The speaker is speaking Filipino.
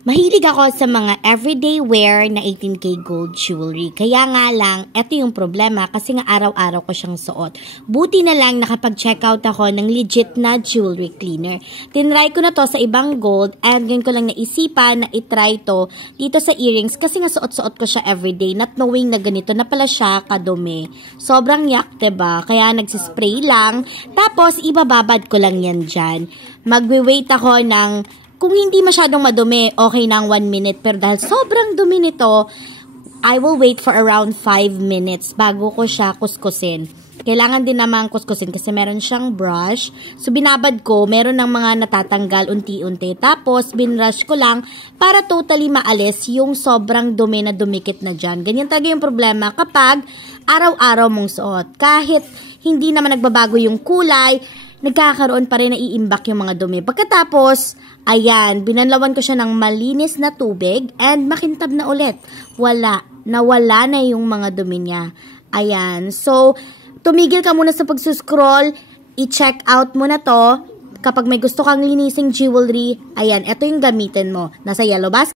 Mahilig ako sa mga everyday wear na 18K gold jewelry. Kaya nga lang, eto yung problema kasi nga araw-araw ko siyang suot. Buti na lang nakapag-check out ako ng legit na jewelry cleaner. Tinry ko na to sa ibang gold and ngayon ko lang naisipan na itry to dito sa earrings kasi nga suot-suot ko siya everyday not knowing na ganito na pala siya kadumi. Sobrang yak, diba? Kaya nagsispray lang tapos ibababad ko lang yan dyan. Magwe-wait ako ng kung hindi masyadong madumi, okay na ang 1 minute. Pero dahil sobrang dumi nito, I will wait for around 5 minutes bago ko siya kuskusin. Kailangan din naman kuskusin kasi meron siyang brush. So, binabad ko, meron ng mga natatanggal unti-unti. Tapos, binrush ko lang para totally maalis yung sobrang dumi na dumikit na dyan. Ganyan talaga yung problema kapag araw-araw mong suot. Kahit hindi naman nagbabago yung kulay, nagkakaroon pa rin na iimbak yung mga dumi. Pagkatapos, ayan, binanlawan ko siya ng malinis na tubig and makintab na ulit. Nawala na yung mga dumi niya. Ayan, so, tumigil ka muna sa pagsuscroll, i-check out mo na to. Kapag may gusto kang linising jewelry, ayan, ito yung gamitin mo. Nasa yellow basket.